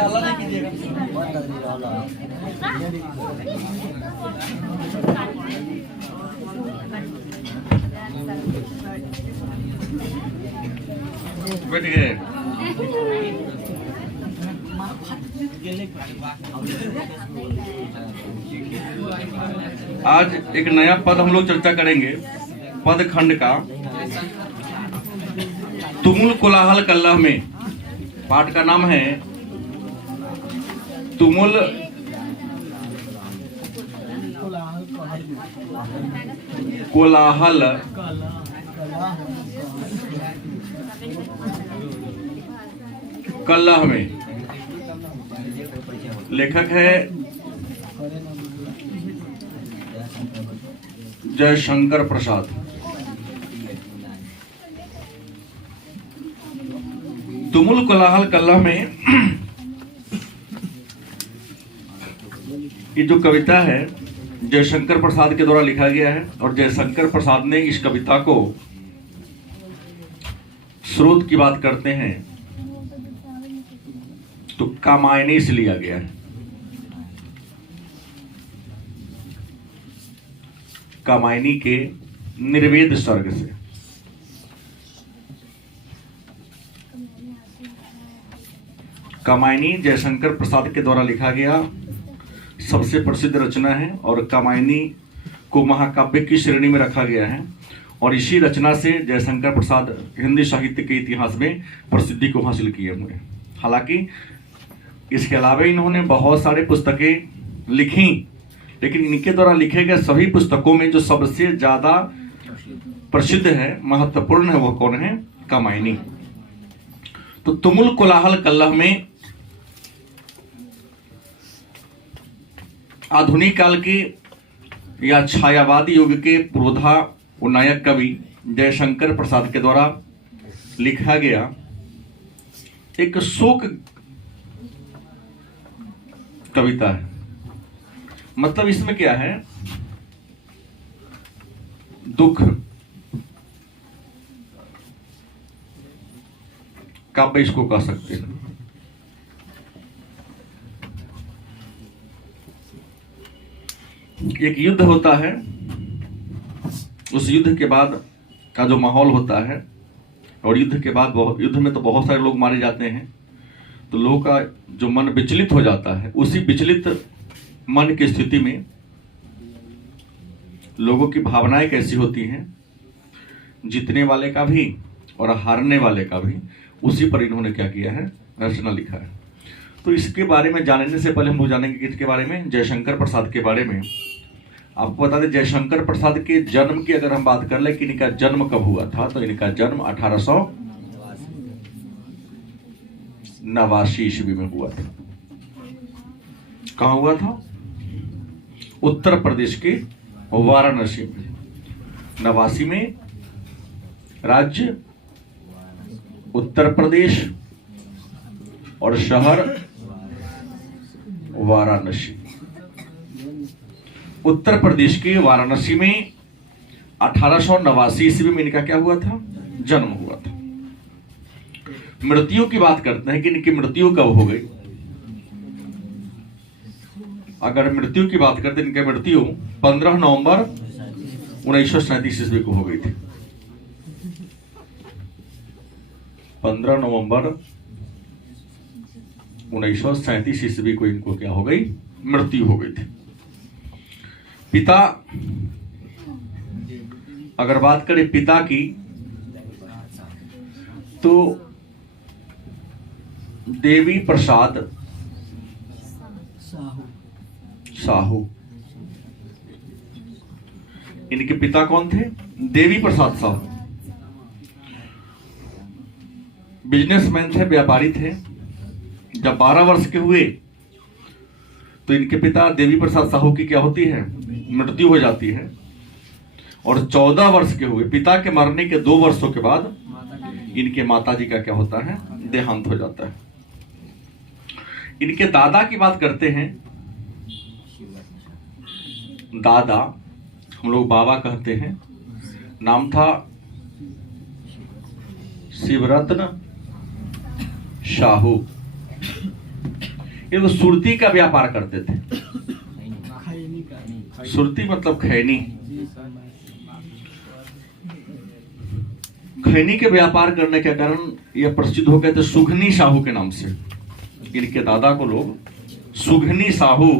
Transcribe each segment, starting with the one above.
अल्लाह नहीं कीजिएगा। बैठ गए। आज एक नया पद हम लोग चर्चा करेंगे, पद खंड का। तुमुल कोलाहल कल्लह में पाठ का नाम है तुमुल कोलाहल कल्लह में। लेखक है जयशंकर प्रसाद। तुमुल कोलाहल कल्लह में ये जो कविता है जयशंकर प्रसाद के द्वारा लिखा गया है, और जयशंकर प्रसाद ने इस कविता को स्रोत की बात करते हैं तो कामायनी से लिया गया है। कामायनी के निर्वेद सर्ग से। कामायनी जयशंकर प्रसाद के द्वारा लिखा गया सबसे प्रसिद्ध रचना है, और कामायनी को महाकाव्य की श्रेणी में रखा गया है, और इसी रचना से जयशंकर प्रसाद हिंदी साहित्य के इतिहास में प्रसिद्धि को हासिल किए हुए हैं। हालांकि इसके अलावा इन्होंने बहुत सारे पुस्तकें लिखी, लेकिन इनके द्वारा लिखे गए सभी पुस्तकों में जो सबसे ज्यादा प्रसिद्ध है, महत्वपूर्ण है, वह कौन है? कामायनी। तो तुमुल कोलाहल कल्लह में आधुनिक काल के या छायावादी युग के पुरोधा नायक कवि जयशंकर प्रसाद के द्वारा लिखा गया एक शोक कविता है। मतलब इसमें क्या है? दुख काव्य इसको कह सकते हैं। एक युद्ध होता है, उस युद्ध के बाद का जो माहौल होता है, और युद्ध के बाद युद्ध में तो बहुत सारे लोग मारे जाते हैं, तो लोगों का जो मन विचलित हो जाता है, उसी विचलित मन की स्थिति में लोगों की भावनाएं कैसी होती हैं, जीतने वाले का भी और हारने वाले का भी, उसी पर इन्होंने क्या किया है? रचना लिखा है। तो इसके बारे में जानने से पहले हम लोग जानेंगे किसके बारे में? जयशंकर प्रसाद के बारे में। आपको बता दें, जयशंकर प्रसाद के जन्म की अगर हम बात कर ले कि इनका जन्म कब हुआ था, तो इनका जन्म 1889 ईस्वी में हुआ था। कहां हुआ था? उत्तर प्रदेश के वाराणसी में। 89 में राज्य उत्तर प्रदेश और शहर वाराणसी। उत्तर प्रदेश के वाराणसी में 1889 ईस्वी में इनका क्या हुआ था? जन्म हुआ था। मृत्यु की बात करते हैं कि इनकी मृत्यु कब हो गई। अगर मृत्यु की बात करते हैं, इनकी मृत्यु 15 नवंबर 1937 ईस्वी को हो गई थी। 15 नवंबर 1937 ईस्वी को इनको क्या हो गई? मृत्यु हो गई थी। पिता, अगर बात करें पिता की, तो देवी प्रसाद साहू। इनके पिता कौन थे? देवी प्रसाद साहू। बिजनेसमैन थे, व्यापारी थे। जब 12 वर्ष के हुए तो इनके पिता देवी प्रसाद साहू की क्या होती है? मृत्यु हो जाती है। और 14 वर्ष के हुए, पिता के मरने के 2 वर्षों के बाद इनके माताजी का क्या होता है? देहांत हो जाता है। इनके दादा की बात करते हैं। दादा, हम लोग बाबा कहते हैं, नाम था शिवरत्न साहू ये तो सुरती का व्यापार करते थे। सुरती मतलब खैनी। खैनी के व्यापार करने के कारण यह प्रसिद्ध हो गए थे सुघनी साहू के नाम से। इनके दादा को लोग सुघनी साहू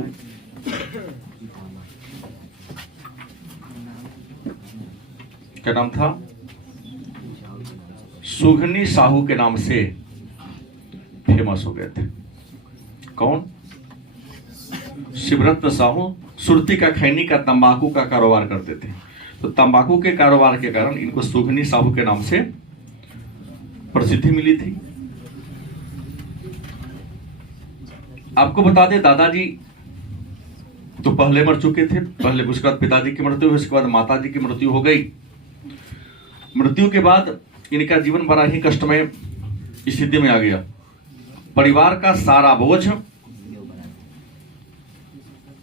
क्या नाम था, सुघनी साहू के नाम से फेमस हो गए थे। कौन? शिवरत्न साहू सुरती का खैनी का तंबाकू का कारोबार करते थे। तो तंबाकू के कारोबार के कारण इनको सुघनी साहू के नाम से प्रसिद्धि मिली थी। आपको बता दें दादाजी तो पहले मर चुके थे। पहले उसके बाद पिताजी की मृत्यु हुई, उसके बाद माताजी की मृत्यु हो गई। मृत्यु के बाद इनका जीवन बड़ा ही कष्टमय स्थिति में आ गया। परिवार का सारा बोझ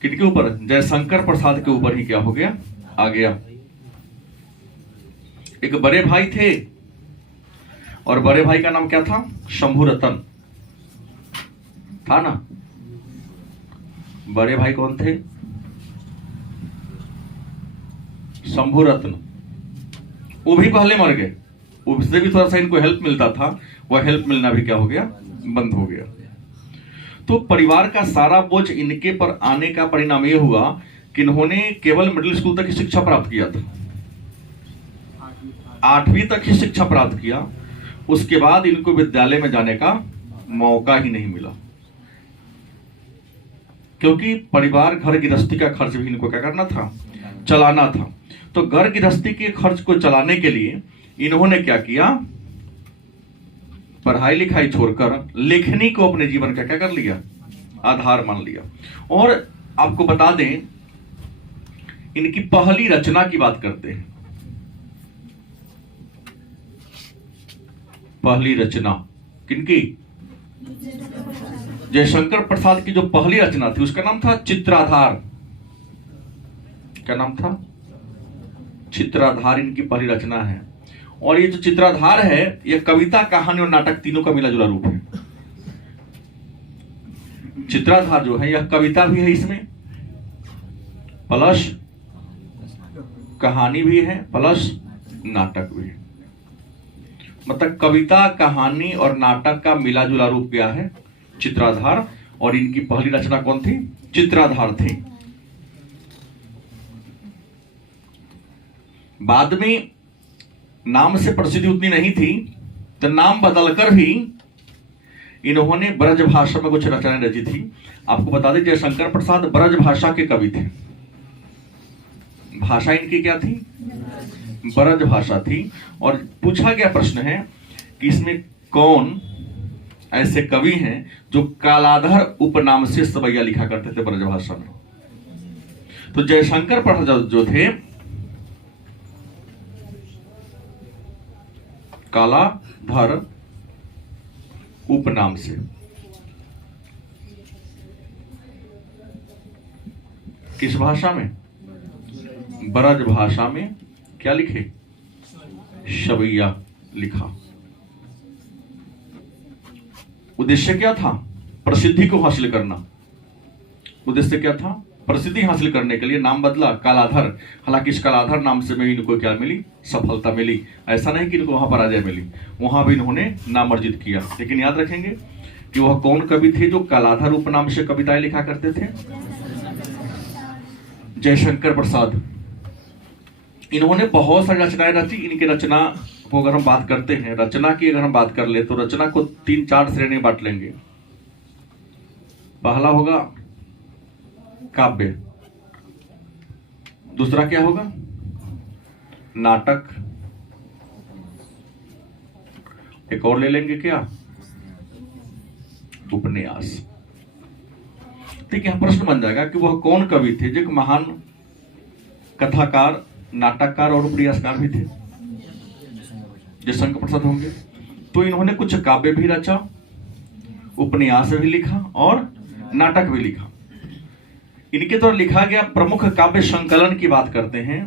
किनके ऊपर? जयशंकर प्रसाद के ऊपर ही क्या हो गया? आ गया। एक बड़े भाई थे और बड़े भाई का नाम क्या था? शंभू रतन था ना। बड़े भाई कौन थे? शंभू रत्न। वो भी पहले मर गए। उससे भी थोड़ा सा इनको हेल्प मिलता था, वह हेल्प मिलना भी क्या हो गया? बंद हो गया। तो परिवार का सारा बोझ इनके पर आने का परिणाम यह हुआ कि इन्होंने केवल मिडिल स्कूल तक की शिक्षा प्राप्त किया था। 8वीं तक ही शिक्षा प्राप्त किया। उसके बाद इनको विद्यालय में जाने का मौका ही नहीं मिला, क्योंकि परिवार घर गृहस्थी का खर्च भी इनको क्या करना था? चलाना था। तो घर गृहस्थी के खर्च को चलाने के लिए इन्होंने क्या किया? पढ़ाई लिखाई छोड़कर लेखनी को अपने जीवन का क्या कर लिया? आधार मान लिया। और आपको बता दें इनकी पहली रचना की बात करते हैं। पहली रचना किनकी? जयशंकर प्रसाद की जो पहली रचना थी उसका नाम था चित्राधार। क्या नाम था? चित्राधार इनकी पहली रचना है। और ये जो चित्राधार है यह कविता, कहानी और नाटक तीनों का मिला जुला रूप है। चित्राधार जो है यह कविता भी है इसमें, प्लस कहानी भी है, प्लस नाटक भी है। मतलब कविता, कहानी और नाटक का मिला जुला रूप क्या है? चित्राधार। और इनकी पहली रचना कौन थी? चित्राधार थी। बाद में नाम से प्रसिद्धि उतनी नहीं थी, तो नाम बदलकर भी इन्होंने ब्रज भाषा में कुछ रचनाएं रची थी। आपको बता दें जयशंकर प्रसाद ब्रज भाषा के कवि थे। भाषा इनकी क्या थी? ब्रज भाषा थी। और पूछा गया प्रश्न है कि इसमें कौन ऐसे कवि हैं जो कालाधर उपनाम से सवैया लिखा करते थे ब्रज भाषा में? तो जयशंकर प्रसाद जो थे कालाधर उपनाम से। किस भाषा में? ब्रज भाषा में क्या लिखे? सवैया लिखा। उद्देश्य क्या था? प्रसिद्धि को हासिल करना। उद्देश्य क्या था? प्रसिद्धि हासिल करने के लिए नाम बदला कालाधर। हालांकि इस कालाधर नाम से में इनको क्या मिली? सफलता मिली। ऐसा नहीं कि इनको वहां पराजय मिली, वहां भी इन्होंने नाम अर्जित किया। लेकिन याद रखेंगे कि वह कौन कवि थे जो कालाधर उपनाम से कविताएं लिखा करते थे? जयशंकर प्रसाद। इन्होंने बहुत सारी रचनाएं रची। इनकी रचना को अगर हम बात करते हैं, रचना की अगर हम बात कर ले तो रचना को 3-4 श्रेणी में बांट लेंगे। पहला होगा काव्य, दूसरा क्या होगा? नाटक, एक और ले लेंगे क्या? उपन्यास। ठीक है, प्रश्न बन जाएगा कि वह कौन कवि थे जो एक महान कथाकार, नाटककार और उपन्यासकार भी थे? जयशंकर प्रसाद होंगे। तो इन्होंने कुछ काव्य भी रचा, उपन्यास भी लिखा और नाटक भी लिखा। इनके द्वारा लिखा गया प्रमुख काव्य संकलन की बात करते हैं।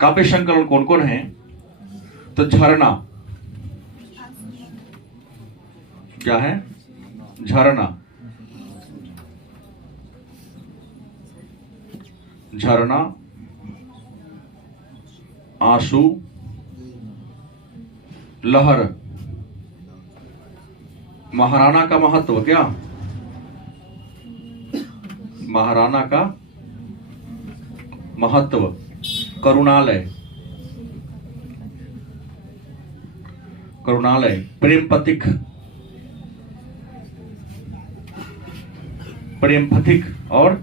काव्य संकलन कौन कौन है? तो झरना, क्या है? झरना। झरना, आंसू, लहर। महाराणा का महत्व क्या? महाराणा का महत्व। करुणालय। करुणालय। प्रेम पथिक। प्रेम पथिक और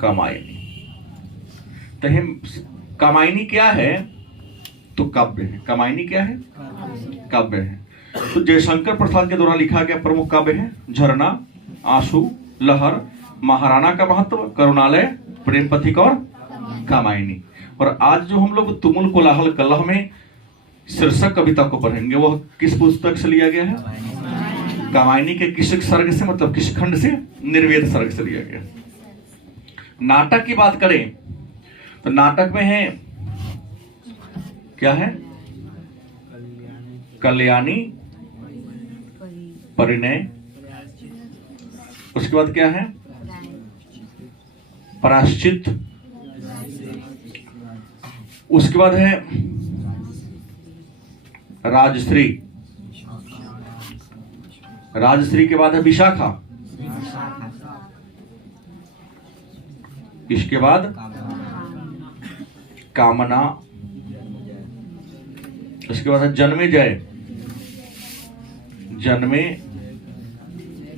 कामायनी। तो हम कामायनी क्या है? तो काव्य है। कामायनी क्या है? काव्य है। तो जयशंकर प्रसाद के द्वारा लिखा गया प्रमुख काव्य है झरना, आंसू, लहर, महाराणा का महत्व, करुणालय, प्रेम पथिक और कामायनी। और आज जो हम लोग तुमुल कोलाहल कलह में शीर्षक कविता को पढ़ेंगे वह किस पुस्तक से लिया गया है? कामायनी के किस सर्ग से, मतलब किस खंड से? निर्वेद सर्ग से लिया गया। नाटक की बात करें तो नाटक में है क्या है? कल्याणी, परिणय। उसके बाद क्या है? प्रायश्चित। उसके बाद है राजश्री। राजश्री के बाद है विशाखा। इसके बाद कामना। उसके बाद है जन्मे जय। जन्मे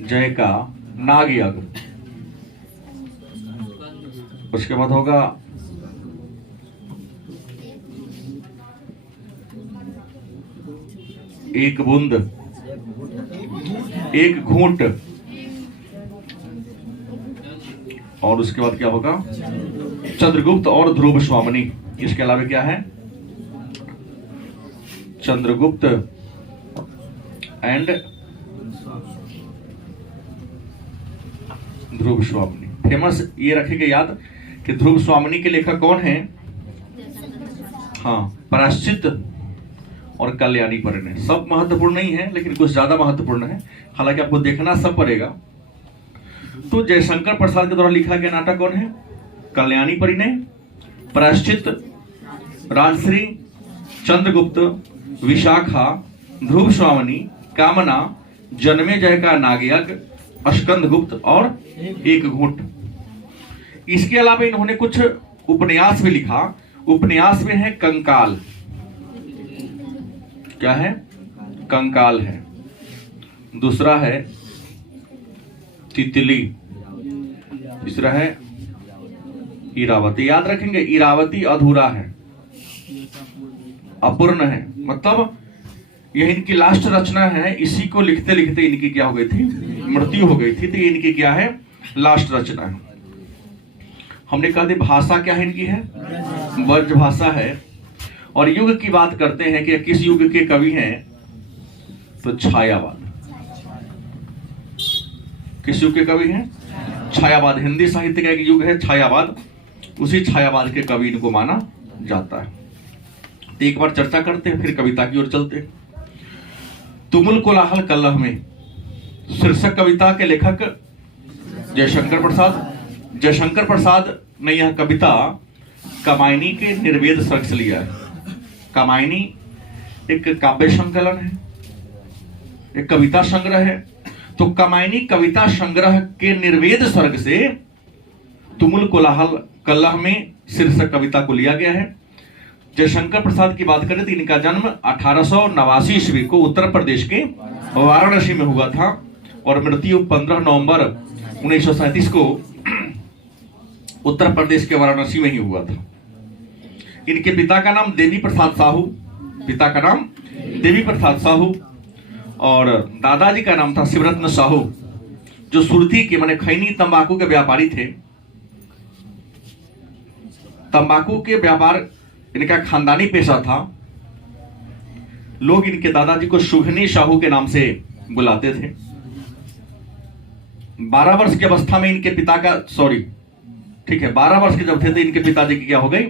जय का नाग यज्ञ। उसके बाद होगा एक बूंद, एक घूंट। और उसके बाद क्या होगा? चंद्रगुप्त और ध्रुव स्वामिनी। इसके अलावा क्या है? चंद्रगुप्त एंड ध्रुव स्वामिनी। फेमस ये रखेंगे याद कि ध्रुव स्वामिनी के लेखक कौन है? हाँ, प्रायश्चित और कल्याणी परिणय। सब महत्वपूर्ण नहीं है लेकिन कुछ ज्यादा महत्वपूर्ण है, हालांकि आपको देखना सब पड़ेगा। तो जयशंकर प्रसाद के द्वारा लिखा गया नाटक कौन है? कल्याणी परिणय, प्रायश्चित, राजश्री, चंद्रगुप्त, विशाखा, ध्रुव स्वामिनी, कामना, जन्मे जय का नागयज्ञ, स्कंदगुप्त और एक घूंट। इसके अलावा इन्होंने कुछ उपन्यास भी लिखा। उपन्यास में है कंकाल। क्या है? कंकाल है। दूसरा है तितली। तीसरा है इरावती। याद रखेंगे, इरावती अधूरा है, अपूर्ण है, मतलब यह इनकी लास्ट रचना है। इसी को लिखते लिखते इनकी क्या हो गई थी? मृत्यु हो गई थी। तो ये इनकी क्या है? लास्ट रचना है। हमने कहा थी भाषा क्या है इनकी? है ब्रज भाषा है। और युग की बात करते हैं कि किस युग के कवि हैं? तो छायावाद। किस युग के कवि हैं? छायावाद। हिंदी साहित्य का एक युग है छायावाद, उसी छायावाद के कवि इनको माना जाता है। तो एक बार चर्चा करते हैं फिर कविता की ओर चलते हैं। तुमुल कोलाहल कलह में शीर्षक कविता के लेखक जयशंकर प्रसाद। जयशंकर प्रसाद ने यह कविता कामायनी के निर्वेद सर्ग से लिया है। कामायनी एक काव्य संकलन है, एक कविता संग्रह है। तो कामायनी कविता संग्रह के निर्वेद सर्ग से तुमुल कोलाहल कलह में शीर्षक कविता को लिया गया है। जयशंकर प्रसाद की बात करें तो इनका जन्म 1889 ईस्वी को उत्तर प्रदेश के वाराणसी में हुआ था और मृत्यु 15 नवंबर 1937 को उत्तर प्रदेश के वाराणसी में ही हुआ था। इनके पिता का नाम देवी प्रसाद साहू। पिता का नाम देवी प्रसाद साहू और दादाजी का नाम था शिवरत्न साहू, जो सुरती के माने खैनी तंबाकू के व्यापारी थे। तंबाकू के व्यापार इनका खानदानी पेशा था। लोग इनके दादाजी को सुघनी साहू के नाम से बुलाते थे। 12 वर्ष की अवस्था में इनके पिता का 12 वर्ष के जब थे तो इनके पिताजी की क्या हो गई?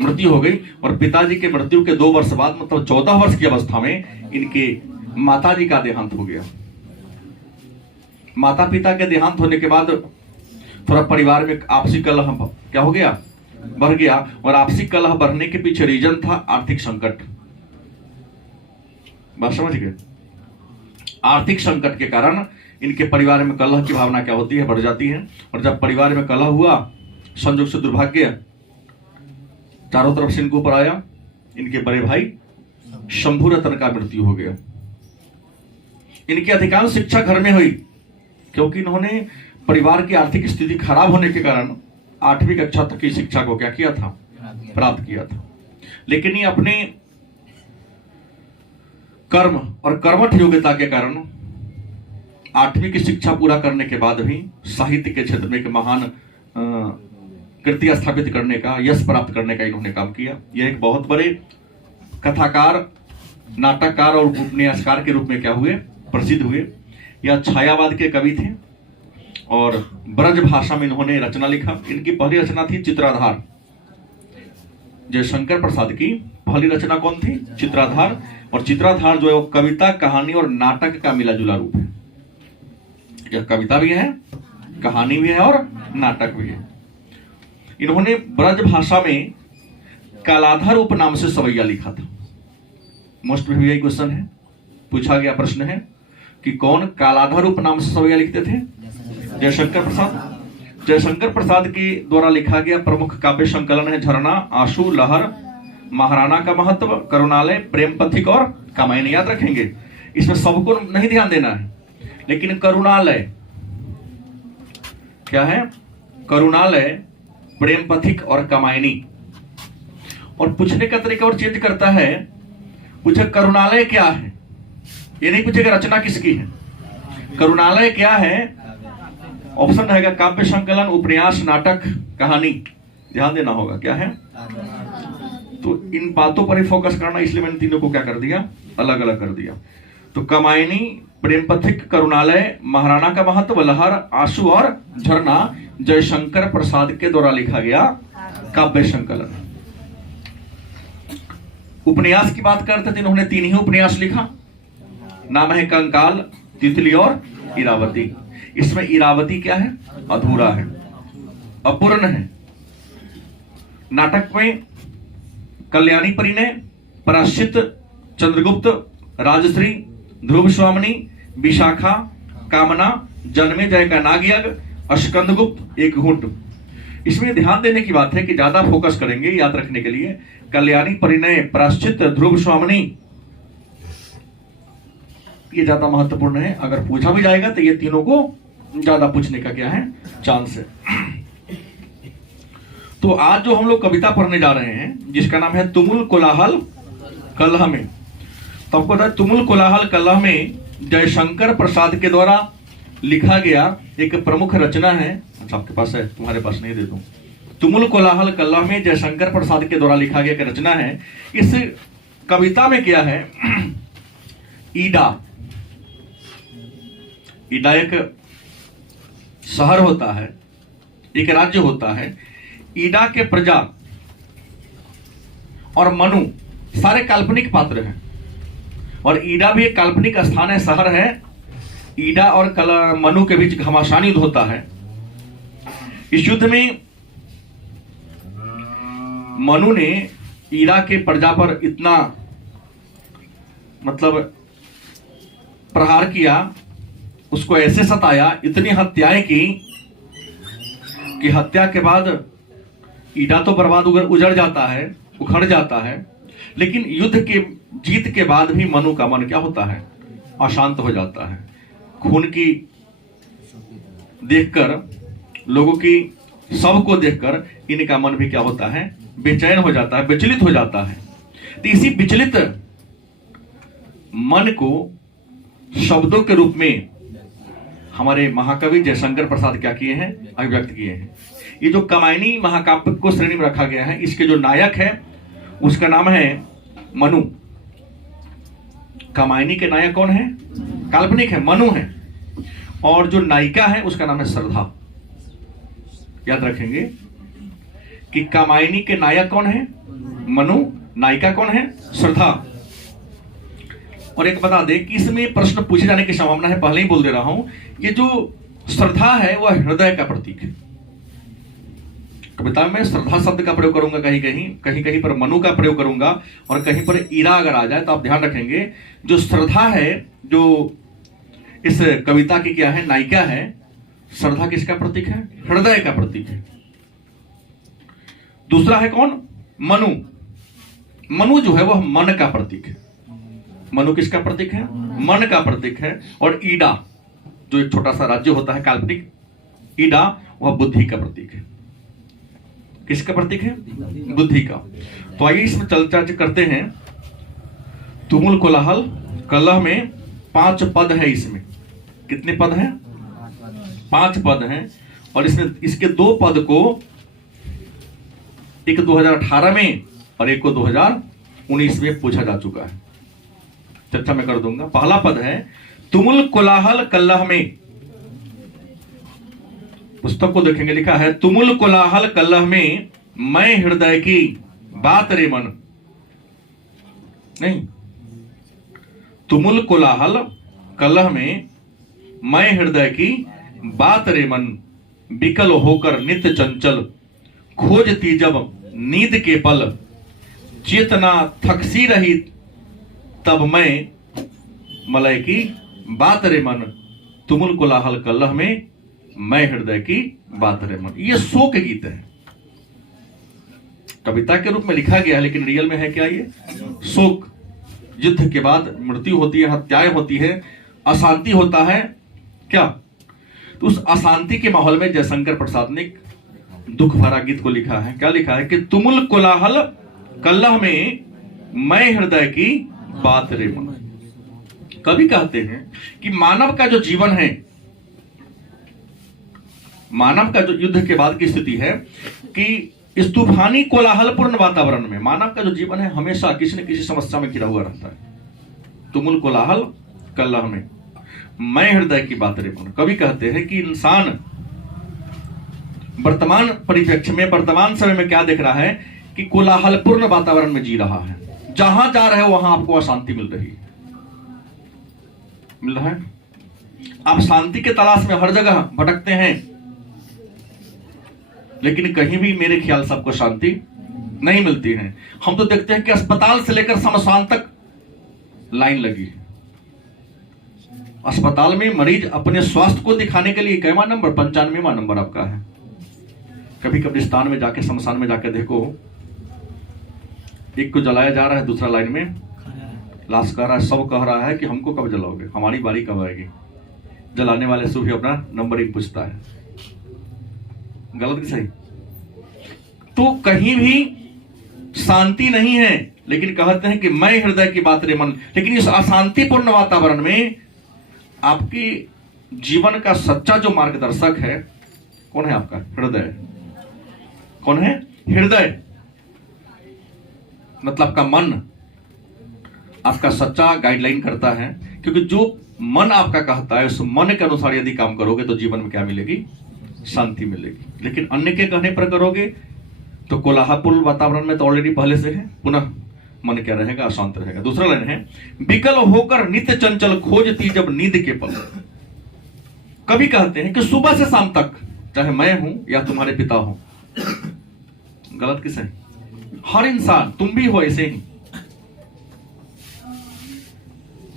मृत्यु हो गई। और पिताजी के मृत्यु के 2 वर्ष बाद मतलब 14 वर्ष की अवस्था में इनके माता जी का देहांत हो गया। माता पिता के देहांत होने के बाद थोड़ा परिवार में आपसी कलह क्या हो गया, बढ़ गया। और आपसी कलह बढ़ने के पीछे रीजन था आर्थिक संकट। बात समझ गए? आर्थिक संकट के कारण इनके परिवार में कलह की भावना क्या होती है, बढ़ जाती है। और जब परिवार में कलह हुआ, संयोग से दुर्भाग्य चारों तरफ से इनको ऊपर आया। इनके बड़े भाई शंभु रतन का मृत्यु हो गया। इनकी अधिकांश शिक्षा घर में हुई, क्योंकि इन्होंने परिवार की आर्थिक स्थिति खराब होने के कारण 8वीं कक्षा तक की शिक्षा को क्या किया था, प्राप्त किया था। लेकिन ये अपने कर्म और कर्मठ योग्यता के कारण 8वीं की शिक्षा पूरा करने के बाद भी साहित्य के क्षेत्र में एक महान कृति स्थापित करने का, यश प्राप्त करने का इन्होंने काम किया। यह एक बहुत बड़े कथाकार, नाटककार और उपन्यासकार के रूप में क्या हुए, प्रसिद्ध हुए। यह छायावाद के कवि थे और ब्रज भाषा में इन्होंने रचना लिखा। इनकी पहली रचना थी चित्राधार। जयशंकर प्रसाद की पहली रचना कौन थी? चित्राधार। और चित्राधार जो है वो कविता, कहानी और नाटक का मिला जुला रूप है। यह कविता भी है, कहानी भी है और नाटक भी है। इन्होंने ब्रज भाषा में कालाधर उपनाम से सवैया लिखा था। मोस्ट प्रीवियस क्वेश्चन है, पूछा गया प्रश्न है कि कौन कालाधर उपनाम से सवैया लिखते थे? जयशंकर प्रसाद। जयशंकर प्रसाद के द्वारा लिखा गया प्रमुख काव्य संकलन है झरना, आंसू, लहर, महाराणा का महत्व, करुणालय, प्रेम पथिक और कामायनी। याद रखेंगे, इसमें सबको नहीं ध्यान देना है, लेकिन करुणालय क्या है? करुणालय, प्रेम पथिक और कामायनी। और पूछने का तरीका और चेंज करता है, पूछे करुणालय क्या है, ये नहीं पूछेगा रचना किसकी है। करुणालय क्या है? ऑप्शन रहेगा काव्य संकलन, उपन्यास, नाटक, कहानी। ध्यान देना होगा क्या है। तो इन बातों पर ही फोकस करना, इसलिए मैंने तीनों को क्या कर दिया, अलग अलग कर दिया। तो कामायनी, प्रेम पथिक, करुणालय, महाराणा का महत्व, लहर, आंसू और झरना जयशंकर प्रसाद के द्वारा लिखा गया काव्य संकलन। उपन्यास की बात करते थे, इन्होंने 3 ही उपन्यास लिखा। नाम है कंकाल, तितली और इरावती। इसमें इरावती क्या है? अधूरा है, अपूर्ण है। नाटक में कल्याणी परिणय, पराश्चित, चंद्रगुप्त, राजश्री, ध्रुव स्वामिनी, विशाखा, कामना, जन्मेजय का नागयज्ञ, अस्कंदगुप्त, एक घूंट। इसमें ध्यान देने की बात है कि ज्यादा फोकस करेंगे याद रखने के लिए। कल्याणी परिणय, पराश्चित, ध्रुव स्वामिनी, ये ज्यादा महत्वपूर्ण है। अगर पूछा भी जाएगा तो ये तीनों को ज्यादा पूछने का क्या है, चांस है। तो आज जो हम लोग कविता पढ़ने जा रहे हैं, जिसका नाम है तुमुल कोलाहल कलह में, तो आपको पता है तुमुल कोलाहल कलह में जयशंकर प्रसाद के द्वारा लिखा गया एक प्रमुख रचना है। अच्छा, आपके पास है, तुम्हारे पास नहीं, दे दूं। तुमुल कोलाहल कलह में जयशंकर प्रसाद के द्वारा लिखा गया एक रचना है। इस कविता में क्या है, ईडा, ईडा एक शहर होता है, एक राज्य होता है। ईडा के प्रजा और मनु सारे काल्पनिक पात्र हैं, और ईडा भी एक काल्पनिक स्थान है, शहर है। ईडा और मनु के बीच घमासान युद्ध होता है। इस युद्ध में मनु ने ईडा के प्रजा पर इतना मतलब प्रहार किया, उसको ऐसे सताया, इतनी हत्याएं की कि हत्या के बाद ईडा तो बर्बाद उजड़ जाता है, उखड़ जाता है। लेकिन युद्ध के जीत के बाद भी मनु का मन क्या होता है, अशांत हो जाता है। खून की देखकर, लोगों की सबको देखकर इनका मन भी क्या होता है, बेचैन हो जाता है, विचलित हो जाता है। तो इसी विचलित मन को शब्दों के रूप में हमारे महाकवि जयशंकर प्रसाद क्या किए हैं, अभिव्यक्त किए हैं। ये जो कामायनी महाकाव्य को श्रेणी में रखा गया है, इसके जो नायक है उसका नाम है मनु। कामायनी के नायक कौन है? काल्पनिक है, मनु है। और जो नायिका है उसका नाम है श्रद्धा। याद रखेंगे कि कामायनी के नायक कौन है? मनु, नायिका कौन है? श्रद्धा। और एक बता दें कि इसमें प्रश्न पूछे जाने की संभावना है, पहले ही बोल दे रहा हूं, ये जो श्रद्धा है वह हृदय का प्रतीक है। कविता में श्रद्धा शब्द का प्रयोग करूंगा, कहीं कहीं पर मनु का प्रयोग करूंगा, और कहीं पर ईरा अगर आ जाए तो आप ध्यान रखेंगे। जो श्रद्धा है, जो इस कविता की क्या है, नायिका है, श्रद्धा किसका प्रतीक है? हृदय का प्रतीक है। दूसरा है कौन? मनु। मनु जो है वह मन का प्रतीक है। मनु किसका प्रतीक है? मन का प्रतीक है। और ईडा जो एक छोटा सा राज्य होता है काल्पनिक, ईडा वह बुद्धि का प्रतीक है। किसका प्रतीक है? बुद्धि का। तो आइए इसमें चर्चा करते हैं। तुमुल कोलाहल कलह में 5 पद है। इसमें कितने पद हैं? 5 पद हैं। और इसमें इसके 2 पद को, एक 2018 में और एक को 2019 में पूछा जा चुका है। चर्चा में कर दूंगा। पहला पद है तुमुल कोलाहल कलह में। पुस्तक को देखेंगे, लिखा है तुमुल कोलाहल कलह में मैं हृदय की बात रे मन। नहीं, तुमुल कोलाहल कलह में मैं हृदय की बात रे मन, विकल होकर नित्य चंचल खोजती जब नींद के पल, चेतना थकसी रही तब मैं मलय की बात रे मन, तुमुल कोलाहल कलह में मैं हृदय की बात रे मन। ये शोक गीत है, कविता के रूप में लिखा गया है, लेकिन रियल में है क्या? ये शोक। युद्ध के बाद मृत्यु होती है, हत्याएं होती है, अशांति होता है क्या? तो उस अशांति के माहौल में जयशंकर प्रसाद ने दुख भरा गीत को लिखा है। क्या लिखा है कि तुमुल कोलाहल कलह में मैं हृदय की बात रे मन। कवि कहते हैं कि मानव का जो जीवन है, मानव का जो युद्ध के बाद की स्थिति है कि इस तूफानी कोलाहलपूर्ण वातावरण में मानव का जो जीवन है हमेशा किसी न किसी समस्या में घिरा हुआ रहता है। तुमुल कोलाहल कलह में मैं हृदय की बात रे मन। कवि कहते हैं कि इंसान वर्तमान परिप्रेक्ष्य में, वर्तमान समय में क्या देख रहा है कि कोलाहलपूर्ण वातावरण में जी रहा है। जहां जा रहे हो वहां आपको अशांति मिल रही है, मिल रहा है। आप शांति के तलाश में हर जगह भटकते हैं, लेकिन कहीं भी मेरे ख्याल से आपको शांति नहीं मिलती है। हम तो देखते हैं कि अस्पताल से लेकर शमशान तक लाइन लगी है। अस्पताल में मरीज अपने स्वास्थ्य को दिखाने के लिए कैवा नंबर? 95वां नंबर आपका है। कभी कब्रिस्तान में जाके, शमशान में जाके देखो, एक को जलाया जा रहा है, दूसरा लाइन में लाश कह रहा है, सब कह रहा है कि हमको कब जलाओगे, हमारी बारी कब आएगी। जलाने वाले से भी अपना नंबरिंग पूछता है। गलत कि सही? तो कहीं भी शांति नहीं है, लेकिन कहते हैं कि मैं हृदय की बात रे मन। लेकिन इस अशांतिपूर्ण वातावरण में आपकी जीवन का सच्चा जो मार्गदर्शक है कौन है? आपका हृदय। कौन है? हृदय। मतलब आपका मन आपका सच्चा गाइडलाइन करता है, क्योंकि जो मन आपका कहता है उस मन के अनुसार यदि काम करोगे तो जीवन में क्या मिलेगी? शांति मिलेगी। लेकिन अन्य के कहने पर करोगे तो कोलाहलपूर्ण वातावरण में तो ऑलरेडी पहले से है, पुनः मन क्या रहेगा? अशांत रहेगा। दूसरा लाइन है विकल होकर नित्य चंचल खोजती जब नींद के पल। कभी कहते हैं कि सुबह से शाम तक, चाहे मैं हूं या तुम्हारे पिता हो, गलत किसे? हर इंसान, तुम भी हो ऐसे ही,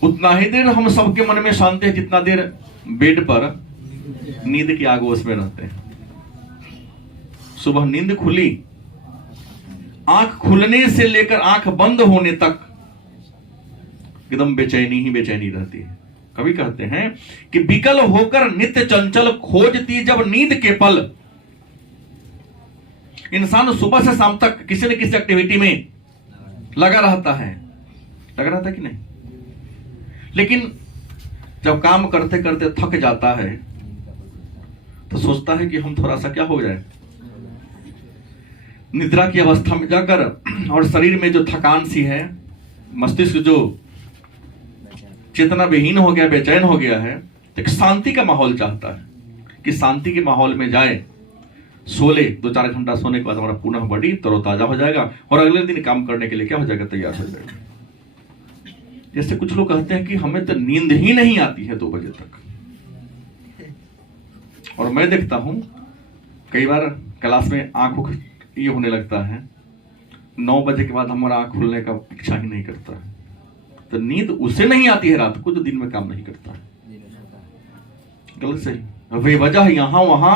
उतना ही देर हम सबके मन में शांति है जितना देर बेड पर नींद की आगोश में रहते हैं। सुबह नींद खुली, आंख खुलने से लेकर आंख बंद होने तक एकदम बेचैनी ही बेचैनी रहती है। कभी कहते हैं कि विकल होकर नित्य चंचल खोजती जब नींद के पल। इंसान सुबह से शाम तक किसी न किसी एक्टिविटी में लगा रहता है, लगा रहता है कि नहीं? लेकिन जब काम करते करते थक जाता है तो सोचता है कि हम थोड़ा सा क्या हो जाए, निद्रा की अवस्था में जाकर, और शरीर में जो थकान सी है, मस्तिष्क जो चेतना विहीन हो गया, बेचैन हो गया है, तो एक शांति का माहौल चाहता है कि शांति के माहौल में जाए, सोले। 2-4 घंटा सोने के बाद हमारा पुनः बॉडी तरोताजा हो जाएगा और अगले दिन काम करने के लिए क्या हो जाएगा? तैयार हो जाएगा। जैसे कुछ लोग कहते हैं कि हमें तो नींद ही नहीं आती है 2 बजे तक, और मैं देखता हूं कई बार क्लास में आंख ये होने लगता है, 9 बजे के बाद हमारा आंख खुलने का इच्छा ही नहीं करता है। तो नींद उसे नहीं आती है रात को जो दिन में काम नहीं करता है। गलत सही बेवजह यहां वहां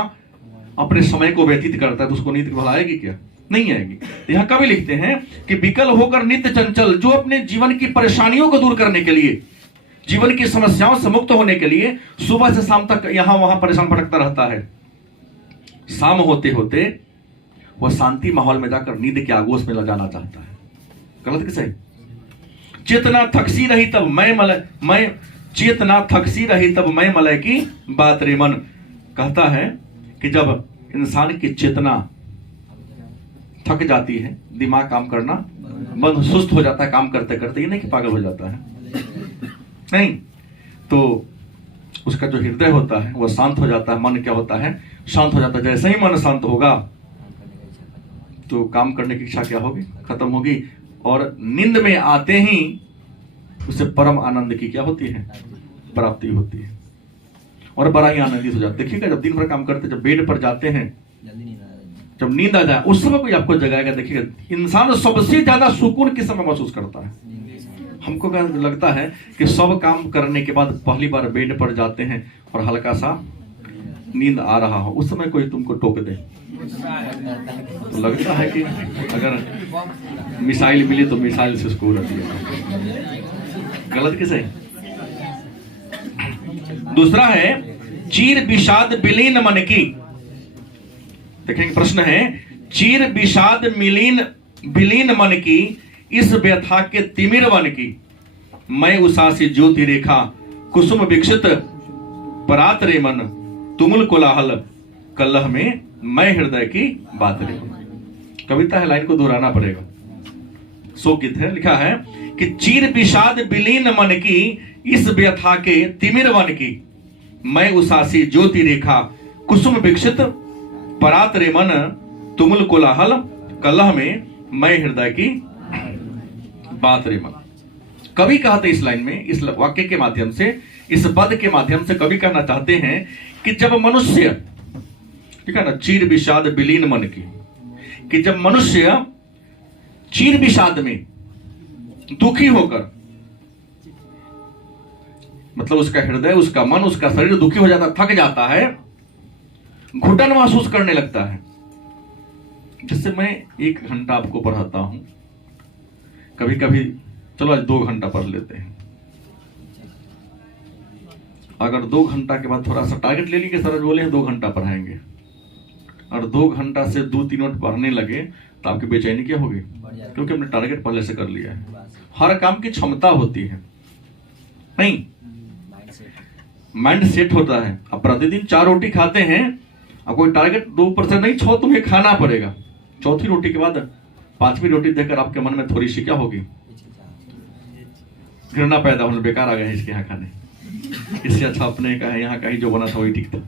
अपने समय को व्यतीत करता है, तो उसको नींद भला आएगी क्या? नहीं आएगी। यहाँ कवि लिखते हैं कि विकल होकर नित्य चंचल, जो अपने जीवन की परेशानियों को दूर करने के लिए, जीवन की समस्याओं से मुक्त होने के लिए सुबह से शाम तक यहां वहां परेशान भटकता रहता है, शाम होते होते वह शांति माहौल में जाकर नींद के आगोश में ल जाना चाहता है। गलत कि सही? चेतना थकसी रही तब मैं चेतना थकसी रही तब मैं मलय की बात रे मन। कहता है कि जब इंसान की चेतना थक जाती है, दिमाग काम करना बंद, सुस्त हो जाता है काम करते करते, ये नहीं कि पागल हो जाता है, नहीं, तो उसका जो हृदय होता है वह शांत हो जाता है, मन क्या होता है? शांत हो जाता है। जैसे ही मन शांत होगा तो काम करने की इच्छा क्या होगी? खत्म होगी, और नींद में आते ही उसे परम आनंद की क्या होती है? प्राप्ति होती है, और बड़ा ही आनंदित हो जाता है। देखिएगा जब दिन भर काम करते, जब बेड पर जाते हैं, जब नींद आ जाए उस समय कोई आपको जगाएगा, देखिएगा इंसान सबसे ज्यादा सुकून किस समय महसूस करता है? हमको क्या लगता है कि सब काम करने के बाद पहली बार बेड पर जाते हैं और हल्का सा नींद आ रहा हो, उस समय कोई तुमको टोक दे तो लगता है कि अगर मिसाइल मिली तो मिसाइल से उसको उड़ा दिया। गलत कि सही? दूसरा है चीर विषाद विलीन मन की। देखेंगे प्रश्न है, चीर विषाद विलीन मन की, इस व्यथा के तिमिर वन की, मैं उषा सी ज्योति रेखा कुसुम विकसित परात रे मन, तुमुल कोलाहल कलह में मैं हृदय की बात रे। कविता है, लाइन को दोहराना पड़ेगा, शोकित है। लिखा है कि चीर विषाद विलीन मन की, इस व्यथा के तिमिर वन की, मैं उषा सी ज्योति रेखा कुसुम विकसित परात रे मन, तुमुल कोलाहल कलह में मैं हृदय की बात रे मन। कवि कहते इस लाइन में, इस वाक्य के माध्यम से, इस पद के माध्यम से कवि कहना चाहते हैं कि जब मनुष्य, ठीक है ना, चीर विषाद विलीन मन की, कि जब मनुष्य चीर विषाद में दुखी होकर, मतलब उसका हृदय, उसका मन, उसका शरीर दुखी हो जाता, थक जाता है, घुटन महसूस करने लगता है। जैसे मैं 1 घंटा आपको पढ़ाता हूं, कभी कभी चलो आज 2 घंटा पढ़ लेते हैं, अगर 2 घंटा के बाद थोड़ा सा टारगेट ले लीजिए, सर बोले 2 घंटा पढ़ाएंगे, और 2 घंटा से 2-3 मिनट पढ़ने लगे तो आपकी बेचैनी क्या होगी? क्योंकि हमने टारगेट पहले से कर लिया है। हर काम की क्षमता होती है, नहीं, माइंड सेट होता है। अब प्रतिदिन 4 रोटी खाते हैं, अब कोई टारगेट 2% नहीं, 6 तुम्हें खाना पड़ेगा। चौथी रोटी के बाद 5वीं रोटी देखकर आपके मन में थोड़ी सी क्या होगी? घृणा पैदा होने, बेकार आ गया है इसके यहाँ खाने, इससे अच्छा अपने का है, यहाँ का ही जो बना था वही ठीक था।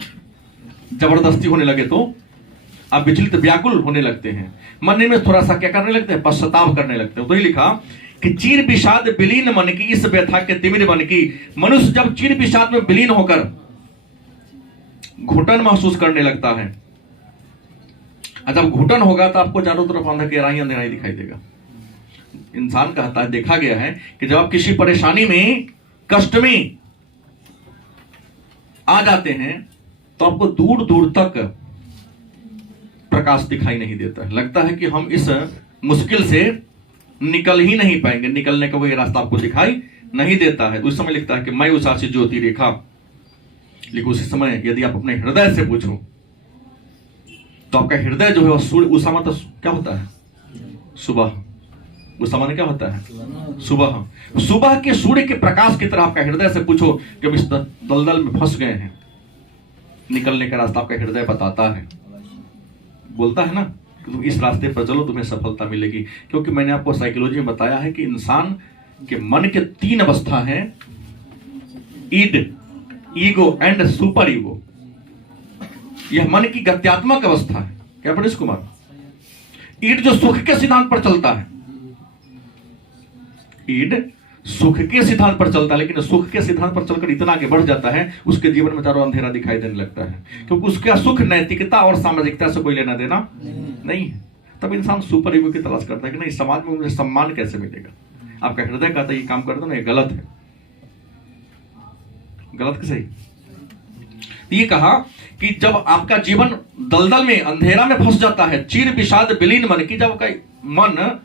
जबरदस्ती होने लगे तो आप विचलित, व्याकुल होने लगते हैं, मन में थोड़ा सा क्या करने लगते हैं? पश्चाताप करने लगते हैं। तो ही लिखा कि चीर विषाद विलीन मन की, इस व्यथा के तिमिर मन की। मनुष्य जब चीर विषाद में विलीन होकर घुटन महसूस करने लगता है, जब घुटन होगा तो आपको चारों तरफ अंधेरा ही अंधेरा ही दिखाई देगा। इंसान कहता है, देखा गया है कि जब आप किसी परेशानी में, कष्ट में आ जाते हैं तो आपको दूर दूर तक प्रकाश दिखाई नहीं देता है, लगता है कि हम इस मुश्किल से निकल ही नहीं पाएंगे, निकलने का वही रास्ता आपको दिखाई नहीं देता है। उस समय लिखता है कि मैं उषा सी ज्योति रेखा। लेकिन उसी समय यदि आप अपने हृदय से पूछो तो आपका हृदय जो है वह सूर्य, उषा मतलब क्या होता है? सुबह। उषा माने क्या होता है? सुबह। सुबह के सूर्य के प्रकाश की तरह आपका हृदय से पूछो कि हम इस दलदल में फंस गए हैं, निकलने का रास्ता आपका हृदय बताता है, बोलता है ना कि तुम इस रास्ते पर चलो, तुम्हें सफलता मिलेगी। क्योंकि मैंने आपको साइकोलॉजी में बताया है कि इंसान के मन के 3 अवस्था हैं, ईड, ईगो एंड सुपर ईगो। यह मन की गत्यात्मक अवस्था है। क्या पढ़े कुमार? ईड जो सुख के सिद्धांत पर चलता है, ईड सुख के सिद्धांत पर चलता है, लेकिन सुख के सिद्धांत पर चलकर इतना आगे बढ़ जाता है, उसके जीवन में चारों अंधेरा दिखाई देने लगता है, क्योंकि उसका सुख नैतिकता और सामाजिकता से कोई लेना देना नहीं है। तब इंसान सुपर ईगो की तलाश करता है कि नहीं, समाज में मुझे सम्मान कैसे मिलेगा। आपका हृदय कहता है ये काम कर दो ना, ये गलत है। गलत कि सही? ये कहा कि जब आपका जीवन दलदल में, अंधेरा में फंस जाता है, चीर विषाद विलीन मन की, जब आपका मन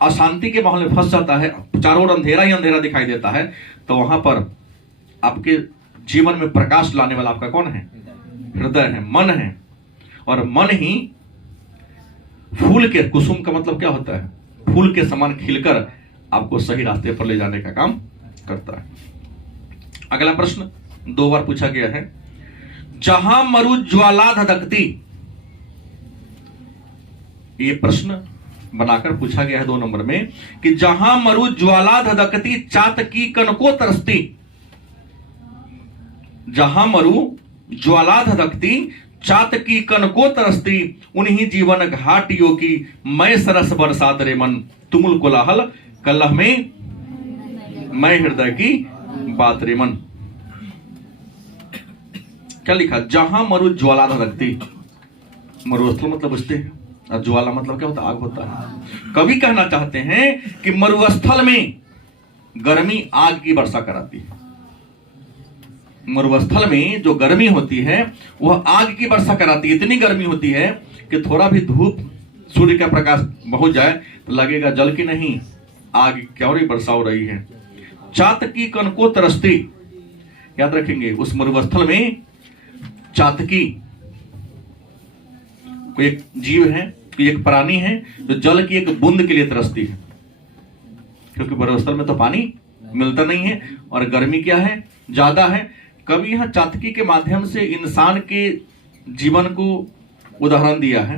अशांति के माहौल में फंस जाता है, चारों ओर अंधेरा ही अंधेरा दिखाई देता है, तो वहां पर आपके जीवन में प्रकाश लाने वाला आपका कौन है? हृदय है, मन है। और मन ही फूल के, कुसुम का मतलब क्या होता है? फूल के समान खिलकर आपको सही रास्ते पर ले जाने का काम करता है। अगला प्रश्न 2 बार पूछा गया है, जहां मरु ज्वाला धधकती, ये प्रश्न बनाकर पूछा गया है 2 नंबर में कि जहां मरु ज्वाला धधकती चातकी कनको तरसती। जहां मरु ज्वाला धधकती चातकी कनको तरसती, उन्हीं जीवन घाटियों की मैं सरस बरसात रे मन, तुमुल कोलाहल कलह में मैं हृदय की बात रे मन। क्या लिखा? जहां मरु ज्वाला धधकती, मरुस्थल मतलब बुझते हैं, और ज्वाला मतलब क्या होता है? आग होता है। कवि कहना चाहते हैं कि मरुस्थल में गर्मी आग की वर्षा कराती है। मरुस्थल में जो गर्मी होती है वह आग की वर्षा कराती है। इतनी गर्मी होती है कि थोड़ा भी धूप, सूर्य का प्रकाश पहुंच जाए तो लगेगा जल की नहीं, आग क्या हो रही, वर्षा हो रही है। चातकी कनको तरसती, याद रखेंगे, उस मरुस्थल में चातकी कोई एक जीव है, कोई एक प्राणी है जो जल की एक बूंद के लिए तरसती है, क्योंकि मरुस्थल में तो पानी मिलता नहीं है और गर्मी क्या है, ज्यादा है। कभी यहां चातकी के माध्यम से इंसान के जीवन को उदाहरण दिया है,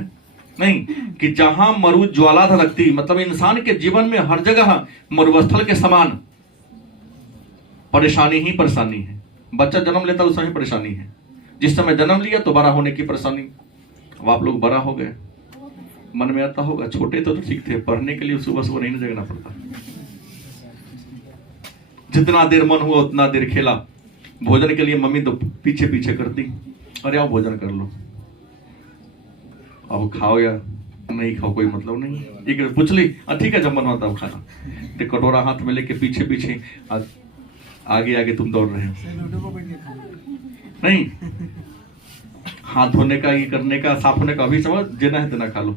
नहीं कि जहां मरु ज्वाला धधकती, मतलब इंसान के जीवन में हर जगह मरुस्थल के समान परेशानी ही परेशानी है। बच्चा जन्म लेता है उस समय परेशानी है, जिस समय जन्म लिया तो बड़ा होने की परेशानी। अब आप लोग बड़ा हो गए, मन में आता होगा छोटे तो ठीक थे, पढ़ने के लिए सुबह सुबह नहीं जगना पड़ता, जितना देर मन हुआ उतना देर खेला। भोजन के लिए मम्मी तो पीछे पीछे करती, अरे आओ भोजन कर लो, अब खाओ या नहीं खाओ कोई मतलब नहीं, एक पूछ ली, ठीक है जब मन होता खाना, तो कटोरा हाथ में लेके पीछे पीछे आगे आगे तुम दौड़ रहे हो। नहीं, हाथ धोने का, ये करने का, साफ होने का अभी समझ, जितना है तना खा लो,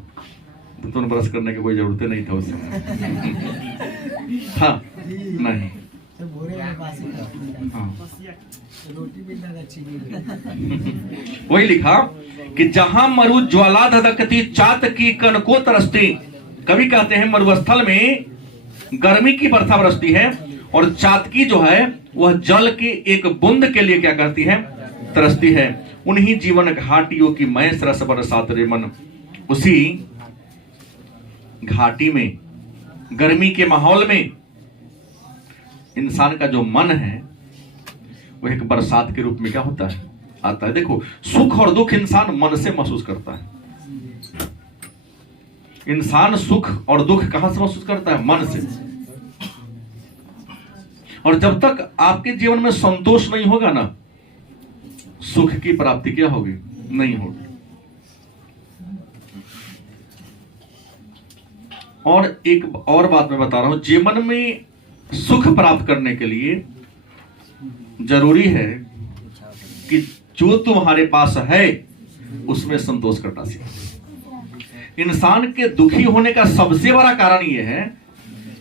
तो तुम ब्रश करने की कोई जरूरत नहीं था उससे। हाँ नहीं, वही लिखा कि जहां मरु ज्वाला धधकती चातकी कनको तरसती। कवि कहते हैं मरुस्थल में गर्मी की बरसा बरसती है और चातकी जो है वह जल की एक बूंद के लिए क्या करती है, तरसती है। उन्हीं जीवन घाटियों की मैं सरस बरसात रे मन, उसी घाटी में, गर्मी के माहौल में इंसान का जो मन है वह एक बरसात के रूप में क्या होता है, आता है। देखो, सुख और दुख इंसान मन से महसूस करता है। इंसान सुख और दुख कहां से महसूस करता है? मन से। और जब तक आपके जीवन में संतोष नहीं होगा ना, सुख की प्राप्ति क्या होगी? नहीं होगी। और एक और बात मैं बता रहा हूं, जीवन में सुख प्राप्त करने के लिए जरूरी है कि जो तुम्हारे पास है उसमें संतोष करना सीखो। इंसान के दुखी होने का सबसे बड़ा कारण यह है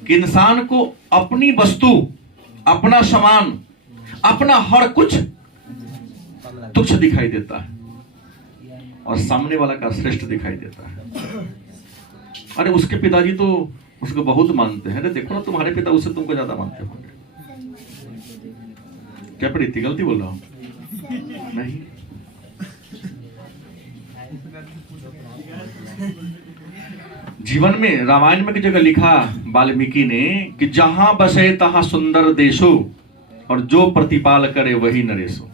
कि इंसान को अपनी वस्तु, अपना सामान, अपना हर कुछ तुच्छ दिखाई देता है और सामने वाला का श्रेष्ठ दिखाई देता है। अरे उसके पिताजी तो उसको बहुत मानते हैं, अरे देखो ना तुम्हारे पिता उससे तुमको ज्यादा मानते होंगे। क्या प्रीति गलती बोल रहा हूं? नहीं। जीवन में रामायण में की जगह लिखा वाल्मीकि ने कि जहां बसे तहां सुंदर देशो और जो प्रतिपाल करे वही नरेशो।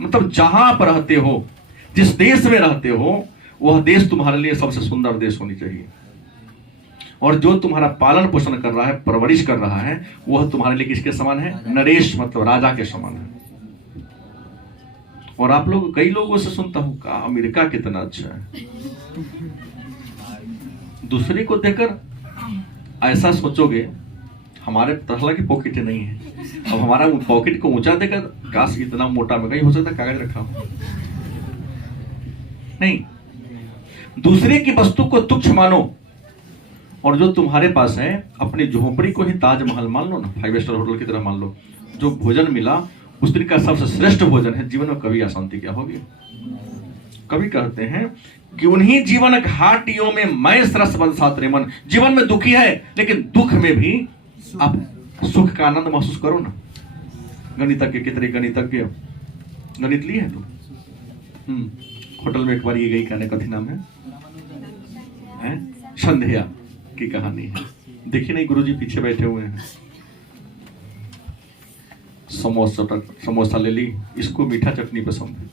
मतलब जहां आप रहते हो, जिस देश में रहते हो, वह देश तुम्हारे लिए सबसे सुंदर देश होनी चाहिए। और जो तुम्हारा पालन पोषण कर रहा है, परवरिश कर रहा है, वह तुम्हारे लिए किसके समान है? नरेश, मतलब राजा के समान है। और आप लोग, कई लोगों से सुनता हूं का अमेरिका कितना अच्छा है। दूसरे को देखकर ऐसा सोचोगे हमारे तरह की पॉकेट नहीं है, अब हमारा पॉकेट को ऊंचा देकर काश इतना मोटा में कहीं हो सकता कागज रखा हो। नहीं, दूसरे की वस्तु को तुच्छ मानो, और जो तुम्हारे पास है अपनी झोपड़ी को ही ताजमहल मान लो ना, 5 स्टार होटल की तरह मान लो। जो भोजन मिला उस दिन का सबसे श्रेष्ठ भोजन है। जीवन में कभी अशांति क्या होगी? कभी कहते हैं कि उन्हीं जीवन घाटियों में मैं सरस बरसात रे मन। जीवन में दुखी है लेकिन दुख में भी आप सुख का आनंद महसूस करो ना। गणितज्ञ कितने गणितज्ञ गणित लिए है तो होटल में एक बार ये गई, कहने कथी नाम है? संध्या की कहानी है। देखिए नहीं, गुरुजी पीछे बैठे हुए हैं। समोसा ले ली, इसको मीठा चटनी पसंद है,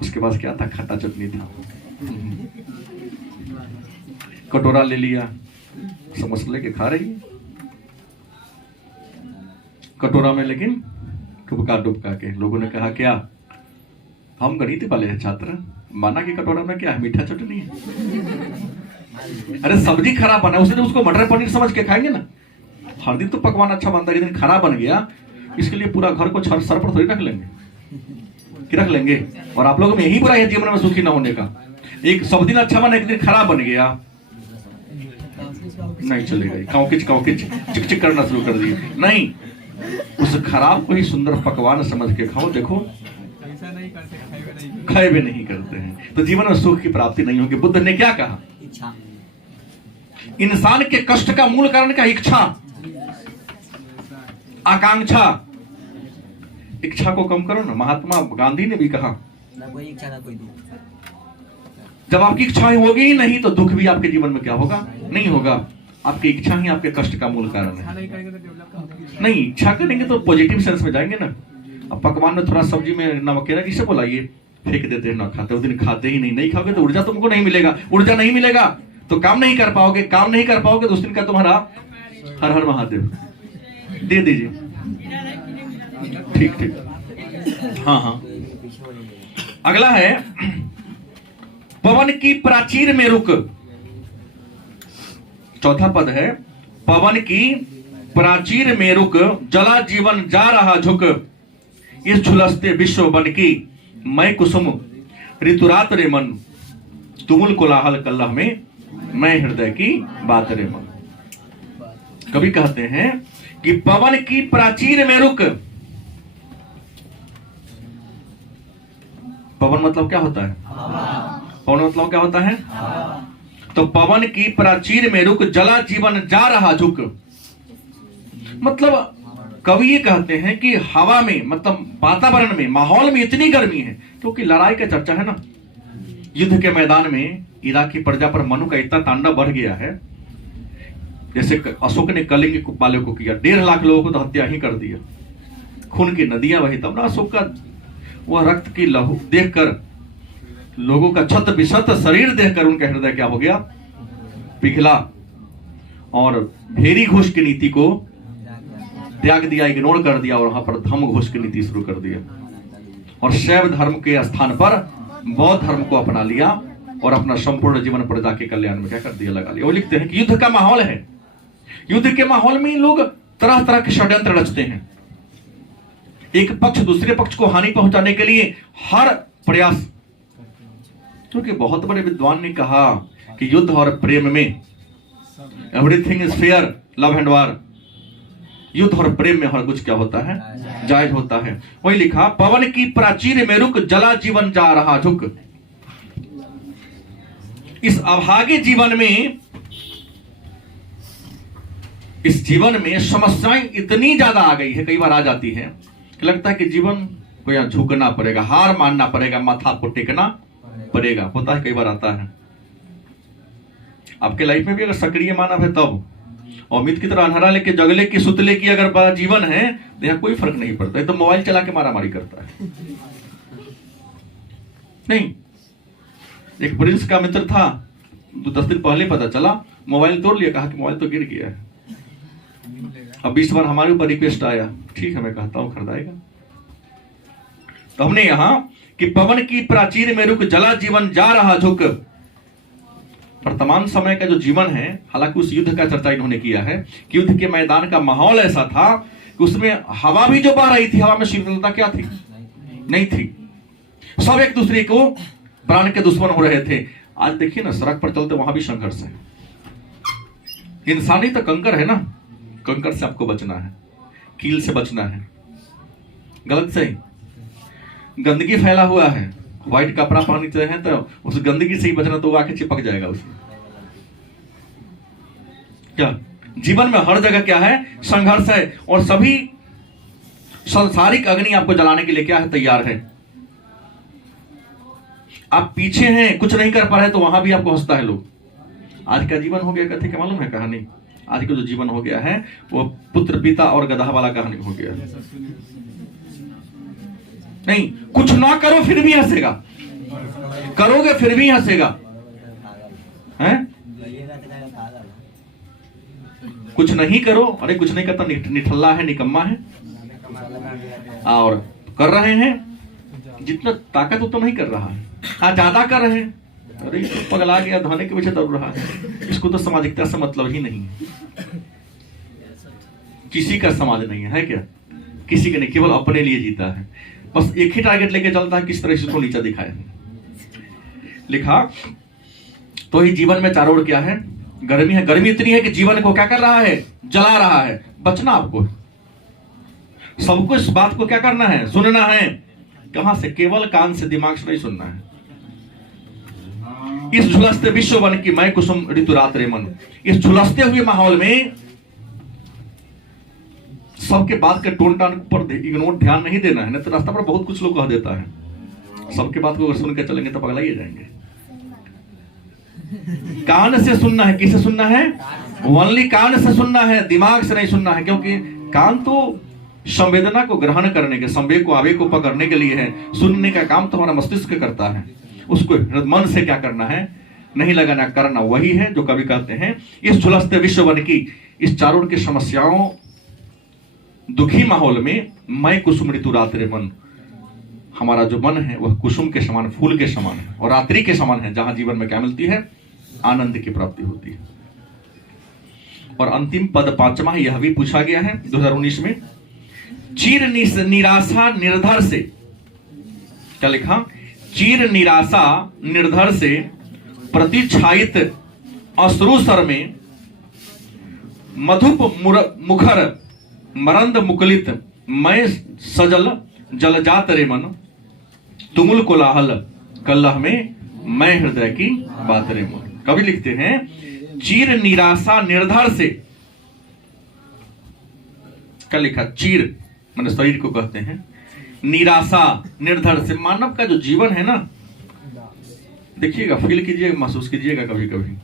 उसके पास क्या था? खट्टा चटनी था। कटोरा ले लिया, समोसा लेके खा रही है कटोरा में, लेकिन डुबका डुबका के। लोगों ने कहा क्या? हम गणित वाले हैं छात्र, माना कि कटोरा में क्या है? मीठा चटनी है। अरे सब्जी खराब बना, उस दिन उसको मटर पनीर समझ के खाएंगे ना। हर दिन तो पकवान अच्छा बनता है, जिस दिन खराब बन गया इसके लिए पूरा घर को सर पर थोड़ी रख लेंगे कि रख लेंगे। और आप लोगों में यही बुरा है जीवन में सुखी ना होने का। एक सब दिन अच्छा बना, एक दिन खराब बन गया, नहीं चलेगा। काउकिच काउकिच चिक चिक करना शुरू कर दिए। नहीं, उस खराब को ही सुंदर पकवान समझ के खाओ। देखो खाए भी नहीं करते हैं तो जीवन में सुख की प्राप्ति नहीं होगी। बुद्ध ने क्या कहा? इंसान के कष्ट का मूल कारण क्या? इच्छा, आकांक्षा। इच्छा को कम करो ना। महात्मा गांधी ने भी कहा ना कोई इच्छा ना कोई दुख। जब आपकी इच्छा होगी ही नहीं तो दुख भी आपके जीवन में क्या होगा? नहीं होगा। आपकी इच्छा ही आपके कष्ट का मूल कारण है। नहीं, इच्छा करेंगे तो पॉजिटिव सेंस में जाएंगे ना। अब पकवान में थोड़ा सब्जी में नमक है ना, किसे बोलाइए फेंक देते हैं, ना खाते। उस दिन खाते ही नहीं खाओगे तो ऊर्जा तुमको नहीं मिलेगा। ऊर्जा नहीं मिलेगा तो काम नहीं कर पाओगे। काम नहीं कर पाओगे तो उस दिन का तुम्हारा हर हर महादेव दे दीजिए। ठीक ठीक। हाँ। अगला है पवन की प्राचीर में रुक। चौथा पद है पवन की प्राचीर में रुक, जला जीवन जा रहा झुक। इस झुलसते विश्व बन की मैं कुसुम, ऋतुरात रे मन। तुमुल कोलाहल कलह में मैं हृदय की बात रे मन। कवि कहते हैं कि पवन की प्राचीर में रुक। पवन मतलब क्या होता है? पवन मतलब क्या होता है? तो पवन की प्राचीर में रुक, जला जीवन जा रहा झुक। मतलब कवि ये कहते हैं कि हवा में, मतलब वातावरण में, माहौल में इतनी गर्मी है क्योंकि लड़ाई का चर्चा है ना। युद्ध के मैदान में इराक की प्रजा पर मनु का इतना तांडव बढ़ गया है। जैसे अशोक ने कलिंग वाले को किया, 1.5 लाख लोगों को तो हत्या ही कर दिया। खून की नदियां बही। तब ना अशोक का वह रक्त की लहू देखकर, लोगों का छत विछत शरीर देखकर उनका हृदय क्या हो गया? पिघला। और भेरी घोष की नीति को त्याग दिया, इग्नोर कर दिया और वहां पर धम्म घोष की नीति शुरू कर दिया। और शैव धर्म के स्थान पर बौद्ध धर्म को अपना लिया और अपना संपूर्ण जीवन प्रजा के कल्याण में क्या कर दिया? लगा लिया। वो लिखते हैं कि युद्ध का माहौल है। युद्ध के माहौल में लोग तरह तरह के षड्यंत्र रचते हैं। एक पक्ष दूसरे पक्ष को हानि पहुंचाने के लिए हर प्रयास। क्योंकि बहुत बड़े विद्वान ने कहा कि युद्ध और प्रेम में everything is fair, love and वार। युद्ध और प्रेम में हर कुछ क्या होता है? जायज होता है। वही लिखा पवन की प्राचीर में रुक, जला जीवन जा रहा झुक। इस अभागे जीवन में, इस जीवन में समस्याएं इतनी ज्यादा आ गई है, कई बार आ जाती है कि लगता है कि जीवन को यहाँ झुकना पड़ेगा, हार मानना पड़ेगा, माथा को टेकना पड़ेगा। होता है, कई बार आता है। आपके लाइफ में भी अगर सक्रिय मानव है तब, अमित की तरह अनहरा लेके जगले की सुतले की अगर जीवन है तो यहाँ कोई फर्क नहीं पड़ता है। तो मोबाइल चला के मारामारी करता है। नहीं, एक प्रिंस का मित्र था, 10 दिन पहले पता चला, मोबाइल तोड़ लिया, कहा कि मोबाइल तो गिर गया है। अब 20 बार हमारे ऊपर रिक्वेस्ट आया, ठीक है मैं कहता हूं खरीदाएगा। तो हमने यहां कि पवन की प्राचीर में रुक जला जीवन जा रहा झुक। वर्तमान समय का जो जीवन है, हालांकि उस युद्ध का चर्चा इन्होंने किया है कि युद्ध के मैदान का माहौल ऐसा था कि उसमें हवा भी जो बह रही थी, हवा में शीतलता क्या थी? नहीं थी। सब एक दूसरे को प्राण के दुश्मन हो रहे थे। आज देखिए ना, सड़क पर चलते वहां भी संघर्ष है। इंसानी तो कंकर है ना, कंकर से आपको बचना है, कील से बचना है। गलत सही, गंदगी फैला हुआ है, व्हाइट कपड़ा पहनते हैं तो उस गंदगी से ही बचना, तो वो आके चिपक जाएगा उसमें। क्या जीवन में हर जगह क्या है? संघर्ष है। और सभी सांसारिक अग्नि आपको जलाने के लिए क्या है? तैयार है। आप पीछे हैं, कुछ नहीं कर पा रहे, तो वहां भी आपको हंसता है लोग। आज का जीवन हो गया, कहते क्या मालूम है कहानी? आज का जो जीवन हो गया है वो पुत्र पिता और गधा वाला कहानी हो गया। नहीं, कुछ ना करो फिर भी हंसेगा, करोगे फिर भी हंसेगा, हैं? कुछ नहीं करो, अरे कुछ नहीं करता, निठल्ला है, निकम्मा है। और कर रहे हैं, जितना ताकत उतना नहीं कर रहा है। हाँ, ज्यादा कर रहे हैं, अरे ये तो पगला गया, धोने के पीछे दौड़ रहा है। इसको तो सामाजिकता से मतलब ही नहीं है। किसी का समाज नहीं है क्या? किसी का नहीं, केवल अपने लिए जीता है। बस एक ही टारगेट लेके चलता है, किस तरह से उसको नीचा दिखाए। लिखा तो ही जीवन में चारों ओर क्या है? गर्मी है। गर्मी इतनी है कि जीवन को क्या कर रहा है? जला रहा है। बचना आपको, सबको इस बात को क्या करना है? सुनना है। कहां से? केवल कान से, दिमाग से नहीं सुनना है। इस झुलसते विश्व वन की मैं कुसुम ऋतु रात्रि मन। इस झुलसते हुए माहौल में सबके बात के टोन टान पर इग्नोर, ध्यान नहीं देना है। नहीं तो रास्ता पर बहुत कुछ लोग कह देता है। सबके बात को अगर सुन के चलेंगे तो पगला ही जाएंगे। कान से सुनना है। किसे सुनना है? ओनली कान से सुनना है, दिमाग से नहीं सुनना है। क्योंकि कान तो संवेदना को ग्रहण करने के, संवेग को, आवेग को पकड़ने के लिए है। सुनने का काम तो हमारा मस्तिष्क करता है। उसको मन से क्या करना है? नहीं लगाना, करना वही है जो कवि कहते हैं। इस झुलसते विश्व वन की, इस चारों की समस्याओं, दुखी माहौल में मैं कुसुम ऋतु रात्रि मन। हमारा जो मन है वह कुसुम के समान, फूल के समान है और रात्रि के समान है, जहां जीवन में क्या मिलती है? आनंद की प्राप्ति होती है। और अंतिम पद 5वां यह भी पूछा गया है 2019 में। चीर निराशा निर्धर से, क्या लिखा? चीर निराशा निर्धर से प्रतिछायित अश्रुसर में मधुप मुखर मरंद मुकुलित मैं सजल जलजात रे मन। तुमुल कोलाहल कलह में मैं हृदय की बात रे मन। कवि लिखते हैं चीर निराशा निर्धर से, क्या लिखा? चीर माने शरीर को कहते हैं, निराशा निर्धर से। मानव का जो जीवन है ना, देखिएगा, फील कीजिएगा, महसूस कीजिएगा, कभी कभी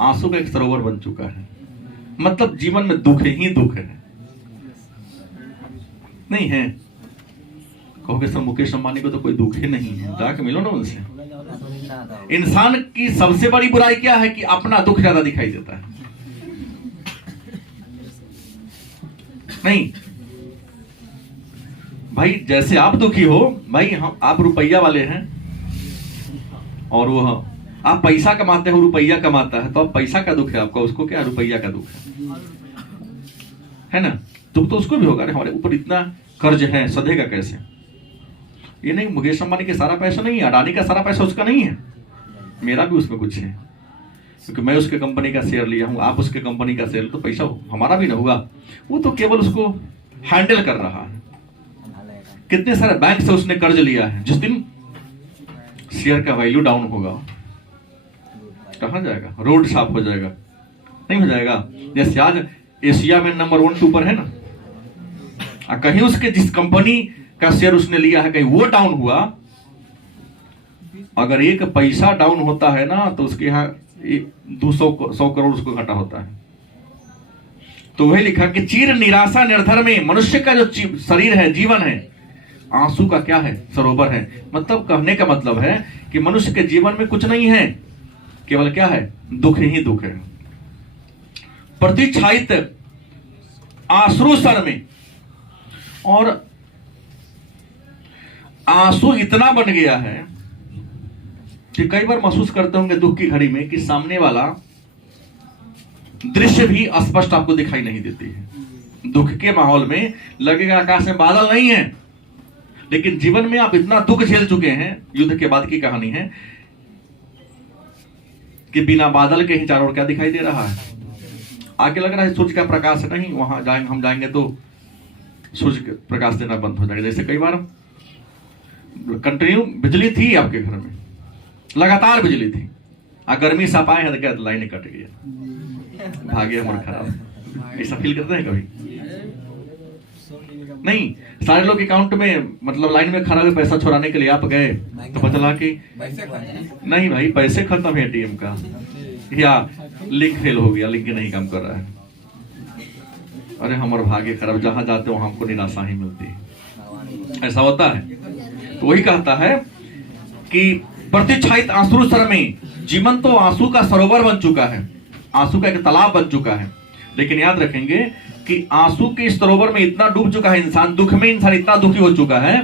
आंसू का एक सरोवर बन चुका है। मतलब जीवन में दुख ही दुख है। नहीं है? कहोगे सर मुकेश अंबानी को तो कोई दुख ही नहीं है, जाके मिलो ना उनसे। इंसान की सबसे बड़ी बुराई क्या है? कि अपना दुख ज्यादा दिखाई देता है। नहीं भाई, जैसे आप दुखी हो भाई, हम आप रुपया वाले हैं और वो आप पैसा कमाते हो, रुपया कमाता है, तो अब पैसा का दुख है आपका, उसको क्या रुपया का दुख है ना? दुख तो उसको भी होगा, हमारे ऊपर इतना कर्ज है, सधेगा कैसे? ये नहीं, मुकेश अंबानी के सारा पैसा नहीं है, अडानी का सारा पैसा उसका नहीं है, मेरा भी उसमें कुछ है, क्योंकि मैं उसके कंपनी का शेयर लिया हूं, आप उसके कंपनी का शेयर, तो पैसा हमारा भी ना हुआ। वो तो केवल उसको हैंडल कर रहा है। कितने सारे बैंक से उसने कर्ज लिया है। जिस दिन शेयर का वैल्यू डाउन होगा, कहां जाएगा? रोड साफ हो जाएगा? नहीं हो जाएगा। जैसे आज एशिया में नंबर 1 2 पर है ना, कहीं उसके जिस कंपनी का शेयर उसने लिया है, कहीं वो डाउन हुआ, अगर एक पैसा डाउन होता है ना, तो उसके यहाँ 200 करोड़ उसको घाटा होता है। तो वही लिखा कि चीर निराशा निर्धर में, मनुष्य का जो शरीर है, जीवन है, आंसू का क्या है? सरोवर है। मतलब कहने का मतलब है कि मनुष्य के जीवन में कुछ नहीं है, केवल क्या है? दुख ही दुख है। प्रतिच्छायित आश्रु सर में, और आंसू इतना बन गया है कि कई बार महसूस करते होंगे दुख की घड़ी में कि सामने वाला दृश्य भी स्पष्ट आपको दिखाई नहीं देती है। दुख के माहौल में लगेगा आकाश में बादल नहीं है, लेकिन जीवन में आप इतना दुख झेल चुके हैं, युद्ध के बाद की कहानी है, कि बिना बादल के ही चारों ओर क्या दिखाई दे रहा है? आगे लग रहा है सूर्य का प्रकाश नहीं, वहां जाएंगे, हम जाएंगे तो सूर्य का प्रकाश देना बंद हो जाएगा। जैसे कई बार कंटिन्यू बिजली थी आपके घर में, लगातार बिजली थी, गर्मी से आप आए हैं तो क्या लाइन कट गया, भाग्य हमारा खराब। ऐसा फील करते हैं कभी? नहीं, सारे लोग अकाउंट में मतलब लाइन में खड़ा हुए पैसा छुड़ाने के लिए आप गए तो पता चला कि नहीं भाई, पैसे खत्म है एटीएम का, या लिंक फेल हो गया, लिंक नहीं काम कर रहा है। अरे हमारे भाग्य खराब, जहां जाते वहां हमको निराशा ही मिलती है। ऐसा होता है। तो वही कहता है कि प्रतिच्छायित आंसू सर में, जीवन तो आंसू का सरोवर बन चुका है, आंसू का एक तालाब बन चुका है, लेकिन याद रखेंगे कि आंसू के इस सरोवर में इतना डूब चुका है इंसान, दुख में इंसान इतना दुखी हो चुका है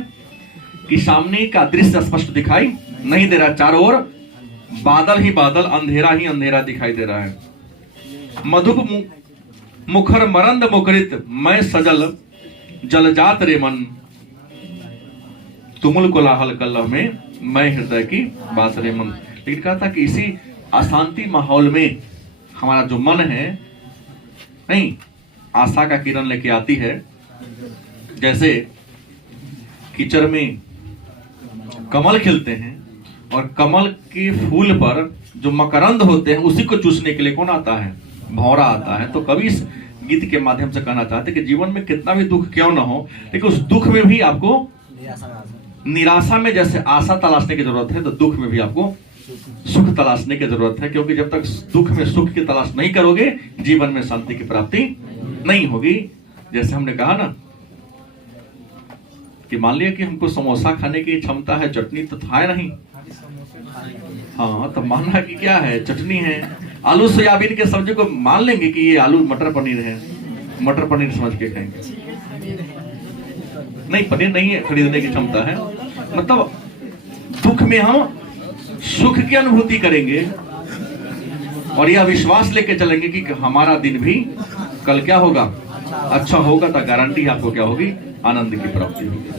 कि सामने का दृश्य स्पष्ट दिखाई नहीं दे रहा। चारों ओर बादल ही बादल, अंधेरा ही अंधेरा दिखाई दे रहा है। मधुप मुखर मरंद मुखरित, मैं सजल जलजात रे मन, तुमुल कोलाहल कलह में, मैं हृदय की बात रे मन। लेकिन कहा था कि इसी अशांति माहौल में हमारा जो मन है, नहीं, आशा का किरण लेके आती है। जैसे कीचड़ में कमल खिलते हैं और कमल के फूल पर जो मकरंद होते हैं उसी को चूसने के लिए कौन आता है? भौरा आता है। तो कवि इस गीत के माध्यम से कहना चाहते हैं कि जीवन में कितना भी दुख क्यों ना हो, लेकिन उस दुख में भी आपको निराशा में जैसे आशा तलाशने की जरूरत है, तो दुख में भी आपको सुख तलाशने की जरूरत है। क्योंकि जब तक दुख में सुख की तलाश नहीं करोगे, जीवन में शांति की प्राप्ति नहीं होगी। जैसे हमने कहा ना कि मान लिया कि हमको समोसा खाने की क्षमता है, चटनी तो था नहीं, हाँ, तो मानना कि क्या है? चटनी है। आलू सोयाबीन के सब्जी को मान लेंगे कि ये आलू मटर पनीर है, मटर पनीर समझ के खाएंगे। नहीं, पनीर नहीं है, खरीदने की क्षमता है। मतलब दुख में हम सुख की अनुभूति करेंगे और यह विश्वास लेके चलेंगे कि हमारा दिन भी कल क्या होगा? अच्छा होगा। तो गारंटी आपको क्या होगी? आनंद की प्राप्ति होगी।